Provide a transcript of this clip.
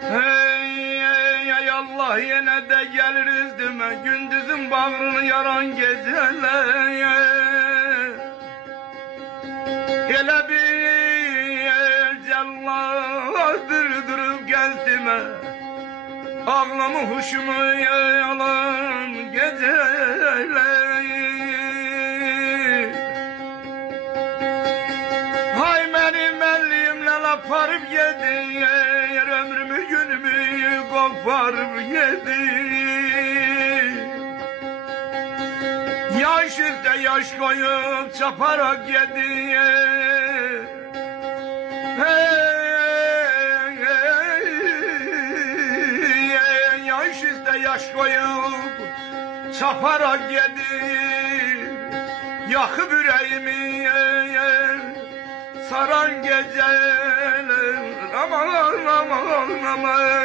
Hey, ey Allah, yine de geliriz deme, gündüzün bağrını yaran geceler. Hele bir celladdır durup gezdime, ağlamı huşumu yalan geceler. Hay benim ellimle aparıp yedi, ömrümü günümü koparıp yedi. Yaş üstte yaş koyup çaparak yedi. Yaş üstte yaş koyup çaparak yedi. Yakıp yüreğimi saran geceler. Aman aman aman aman.